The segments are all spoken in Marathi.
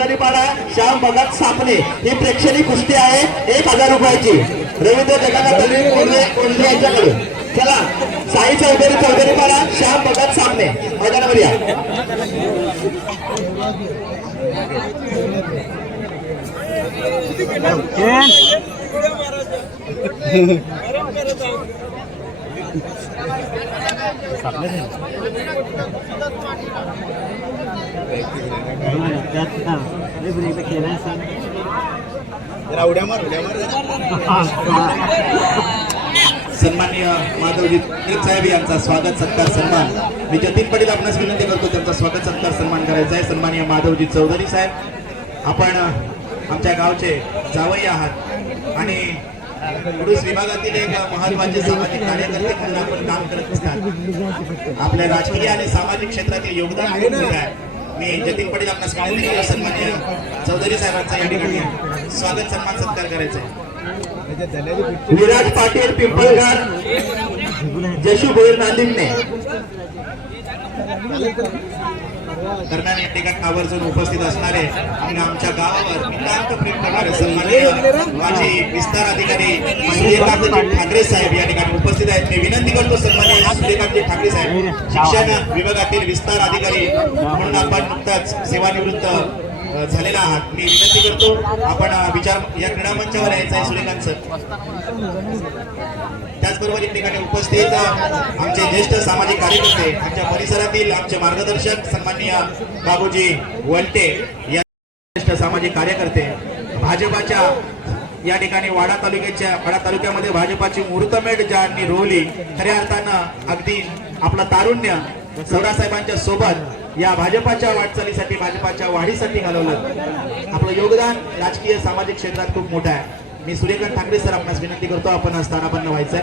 चौधरीपाडा श्याम भगत सापणे ही प्रेक्षणीय कुस्ती आहे. एक हजार रुपयाची. रवींद्र जगन्नाथ कोल्हे कोल्हे चला साई चौधरी चौधरी पाडा श्याम भगत सापणे. मैदानावर या. सन्मान्य माधवजी टिळक साहेब यांचा स्वागत सत्कार सन्मान. मी जतीन पाटील आपणास विनंती करतो त्यांचा स्वागत सत्कार सन्मान करायचा आहे. सन्मान्य माधवजी चौधरी साहेब आपण आमच्या गावचे जावई आहात. आणि पुरुष विभागातील एक महत्त्वाचे सामाजिक कार्यकर्ते म्हणून आपण काम करत असतात. आपल्या राजकीय आणि सामाजिक क्षेत्रातील योगदान आहे. मी जतीन पाटील आपणास विनंती सन्मान्य चौधरी साहेबांचा या ठिकाणी स्वागत सन्मान सत्कार करायचा आहे विराज पाटील पिंपळकर जशू भोईर नांदिंगने दरम्यान या ठिकाणी आवर्जून उपस्थित असणारे आणि आमच्या गावावर नितांत प्रेम करणारे सन्माननीय माझे विस्तार अधिकारी सूर्यकांतजी ठाकरे साहेब या ठिकाणी उपस्थित आहेत. मी विनंती करतो सन्माननीय सूर्यकांतजी ठाकरे साहेब. शिक्षण विभागातील विस्तार अधिकारी म्हणून आपण नुकताच सेवानिवृत्त झालेला आहात. मी विनंती करतो आपण विचार या क्रीडा मंचावर यायचं आहे सूर्यकांत सर त्याचबरोबर या ठिकाणी उपस्थित आमचे ज्येष्ठ सामाजिक कार्यकर्ते आमच्या परिसरातील आमचे मार्गदर्शक सन्माननीय बाबूजी वलटे या ज्येष्ठ सामाजिक कार्यकर्ते भाजपाच्या या ठिकाणी वाडा तालुक्याच्या वाडा तालुक्यामध्ये भाजपाची मुहूर्तमेढ ज्यांनी रोवली खऱ्या अर्थानं अगदी आपलं तारुण्य साहेबांच्या सोबत या भाजपाच्या वाटचालीसाठी भाजपाच्या वाढीसाठी घालवलं. आपलं योगदान राजकीय सामाजिक क्षेत्रात खूप मोठं आहे. मी सूर्यकांत ठाकरे सर आपणास विनंती करतो आपण स्थानापन्न व्हायचंय.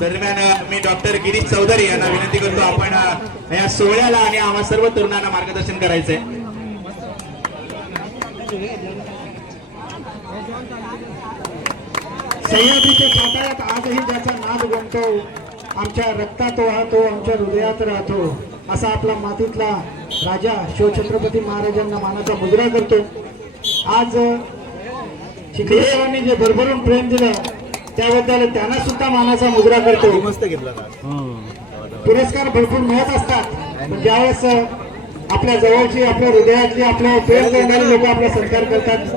दरम्यान मी डॉक्टर गिरीश चौधरी यांना विनंती करतो आपण या सोहळ्याला आणि आम्हा सर्व तरुणांना मार्गदर्शन करायचंय. सह्याद्रीच्या साताऱ्यात आजही ज्याचा नाद गमतो आमच्या रक्तात वाहतो आमच्या हृदयात राहतो असा आपला मातीतला राजा शिवछत्रपती महाराजांना मानाचा मुजरा करतो. आज चिखलेवांनी जे भरभरून प्रेम दिलं त्याबद्दल त्यांना सुद्धा मानाचा मुजरा करतो. पुरस्कार भरपूर मिळत असतात. पण ज्यावेळेस आपल्या जवळची आपल्या हृदयातली आपल्या प्रेम करणारी लोक आपला सत्कार करतात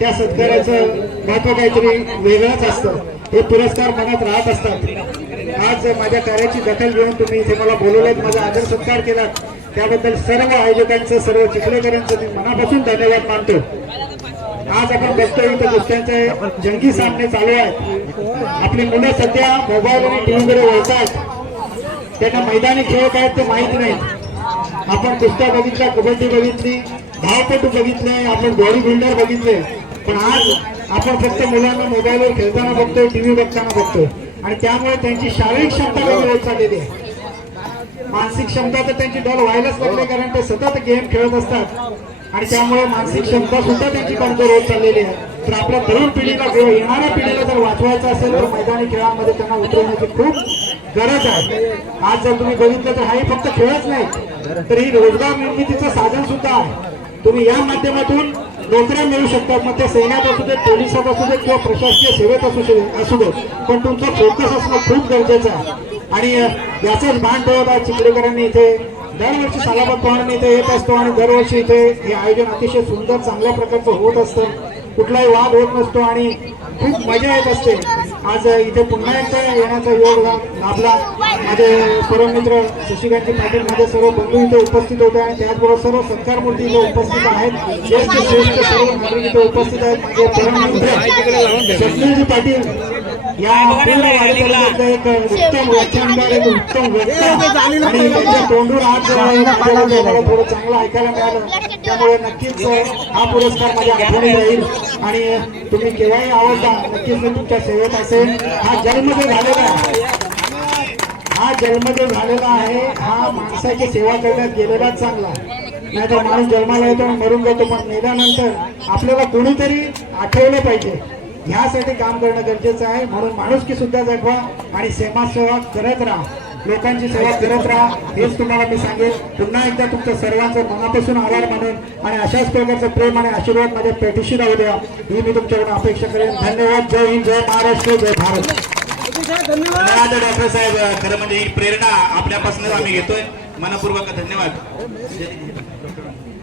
त्या सत्काराचं महत्त्व काहीतरी वेगळंच असतं. हे पुरस्कार मनात राहत असतात. आज माझ्या कार्याची दखल घेऊन तुम्ही इथे मला बोलवलेत माझा आदर सत्कार केला. त्याबद्दल सर्व आयोजकांचं सर्व चिखलेकरांचं मी मनापासून धन्यवाद मानतो. आज आपण बघतोय इथं कुस्त्यांचे जंगी सामने चालू आहेत. आपली मुलं सध्या मोबाईल आणि टीव्हीकडे वळतात. त्यांना मैदानी खेळ काय ते माहीत नाही. आपण कुस्त्या बघितल्या कबड्डी बघितली धावपटू बघितले आपण बॉडी बिल्डर बघितले. पण आज आपण फक्त मुलांना मोबाईलवर खेळताना बघतोय टीव्ही बघताना बघतोय. आणि त्यामुळे त्यांची शारीरिक क्षमता कमी होत चाललेली आहे. मानसिक क्षमता तर त्यांची डॉल व्हायलाच लागले कारण ते सतत गेम खेळत असतात. आणि त्यामुळे मानसिक क्षमता सुद्धा त्यांची कमजोर होत चाललेली आहे. तर आपल्या तरुण पिढीला किंवा येणाऱ्या पिढीला जर वाचवायचं असेल तर मैदानी खेळामध्ये त्यांना उतरवण्याची खूप गरज आहे. आज जर तुम्ही बघितलं तर हाही फक्त खेळच नाही तर ही रोजगार निर्मितीचं साधन सुद्धा आहे. तुम्ही या माध्यमातून नोकऱ्या मिळू शकतात मग ते सैन्यात असू दे पोलिसात असू दे किंवा प्रशासकीय सेवेत असू शे असू दे. पण तुमचं फोकस असणं खूप गरजेचं आहे. आणि याचंच भान ठेवत आहे चिखलेकरांनी इथे दरवर्षी सालाबाद पवारांनी इथे येत असतो आणि दरवर्षी इथे हे आयोजन अतिशय सुंदर चांगल्या प्रकारचं होत असतं. कुठलाही वाद होत नसतो आणि खूप मजा येत असते. आज इथे पुन्हा एकदा येण्याचा योग लाभला. माझे परममित्र शशिकांतजी पाटील माझे सर्व बंधू इथे उपस्थित होते आणि त्याचबरोबर सर्व सत्कार मूर्ती इथे उपस्थित आहेत. ज्येष्ठ श्रेष्ठ सर्व नागरिक इथे उपस्थित आहेत. माझे परममित्र शशिकांतजी पाटील या पूर्ण वारीकरणाचं एक उत्तम व्याख्यानकार एक उत्तम वक्ता आणि त्यांच्या तोंडून आज आपल्याला मला थोडं चांगलं ऐकायला मिळालं. त्यामुळे नक्कीच हा पुरस्कार माझ्या आठवणीत राहील आणि तुम्ही केव्हाही आवडता नक्कीच मी तुमच्या सेवेत असेल. हा जन्म जो झालेला आहे हा जन्म जो झालेला आहे हा माणसाची सेवा करण्यात गेलेलाच चांगला नाहीतर माणूस जन्माला येतो आणि मरून जातो पण मेल्यानंतर आपल्याला कोणीतरी आठवलं पाहिजे. ह्यासाठी काम करणं गरजेचं आहे. म्हणून माणुसकी सुद्धा जगवा आणि समाजसेवा करत राहा. लोकांची सेवा करत राहा. हेच तुम्हाला मी सांगेन. पुन्हा एकदा तुमचं सर्वांचं मनापासून आभार मानून आणि अशाच प्रकारचं प्रेम आणि आशीर्वाद माझ्या पेटीशी राहू द्या ही मी तुमच्याकडून अपेक्षा करेन. धन्यवाद. जय हिंद जय महाराष्ट्र जय भारत. धन्यवाद डॉक्टर साहेब. खरं म्हणजे ही प्रेरणा आपल्यापासून आम्ही घेतोय. मनपूर्वक धन्यवाद.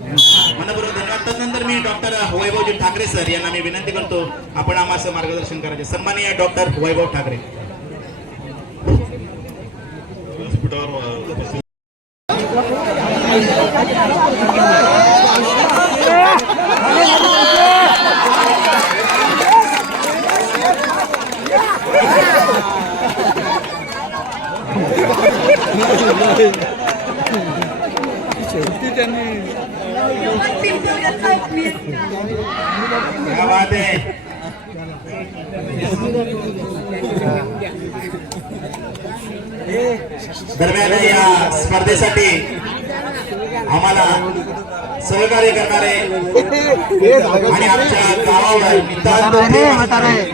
मनपूर्वक धन्यवाद. तदनंतर मी डॉक्टर वैभवजी ठाकरे सर यांना मी विनंती करतो आपण आम्हाला मार्गदर्शन करायचे. सन्माननीय डॉक्टर वैभव ठाकरे. त्यांनी क्या बात दरम्यान या स्पर्धेसाठी आम्हाला सहकार्य करणारे आणि आमच्या गावावर नितांत प्रेम असणारे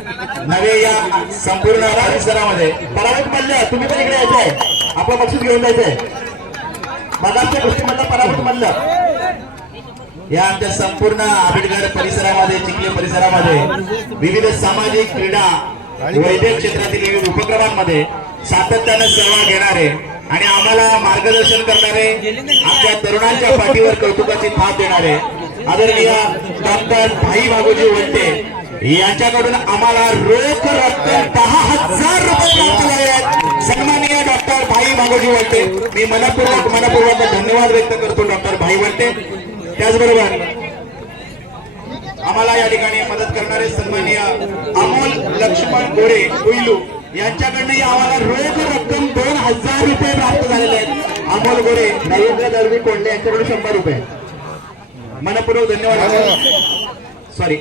नवे या संपूर्ण परिसरामध्ये पराभूत मल्ल तुम्ही पण इकडे यायचंय. आपलं बक्षीस घेऊन जायचंय. मगाच्या गोष्टीमधलं पराभूत मल्ल या आमच्या संपूर्ण आंबेडकर परिसरामध्ये चिखले परिसरामध्ये विविध सामाजिक क्रीडा वैद्यक क्षेत्रातील विविध उपक्रमांमध्ये सातत्यानं सहभाग घेणारे आणि आम्हाला मार्गदर्शन करणारे आमच्या तरुणांच्या पाठीवर कौतुकाची थाप देणारे आदरणीय डॉक्टर भाई बाबूजी वंटे यांच्याकडून आम्हाला रोख रक्कम दहा हजार रुपये प्राप्त झाले आहेत. सन्माननीय डॉक्टर भाई बाबूजी वंटे मी मनपूर्वक मनपूर्वक धन्यवाद व्यक्त करतो डॉक्टर भाई वंटे त्याचबरोबर आम्हाला या ठिकाणी मदत करणारे सन्माननीय अमोल लक्ष्मण गोरे यांच्याकडनं यांच्याकडनंही आम्हाला रोख रक्कम दोन हजार रुपये प्राप्त झालेले आहेत. अमोल गोरे नरेंद्र दळवी कोंडले यांच्याकडून शंभर रुपये. मनपूर्वक धन्यवाद. सॉरी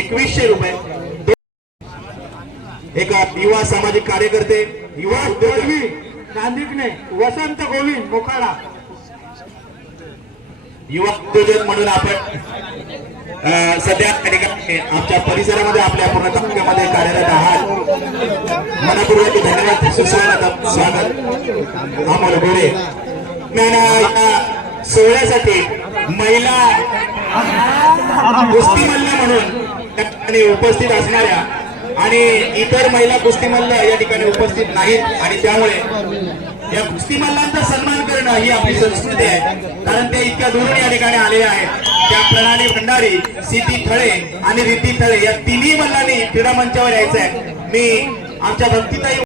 एकवीसशे रुपये. एक युवा सामाजिक कार्यकर्ते युवा दळवी नांदिकने वसंत गोविंद मोखाडा. युवक उद्योजक म्हणून आपण सध्या ठिकाणी आमच्या परिसरामध्ये आपल्या पूर्ण तालुक्यामध्ये कार्यरत आहात. मनपूर्वक धन्यवाद. सुस्वागत स्वागत. अमोल गोरे. या सोहळ्यासाठी महिला कुस्तीमल्ल म्हणून त्या ठिकाणी उपस्थित असणाऱ्या आणि इतर महिला कुस्तीमल्ल या ठिकाणी उपस्थित नाहीत. आणि त्यामुळे या कुस्तीमल्लांचा सन्मान करणं ही आपली संस्कृती आहे. कारण ते इतक्या दुरून या ठिकाणी आलेले आहेत. त्या प्रणाली भंडारी सीती थळे आणि रिती थळे या तिन्ही मल्लांनी क्रीडा मंचावर यायचं आहे मी आमच्या भक्तीताई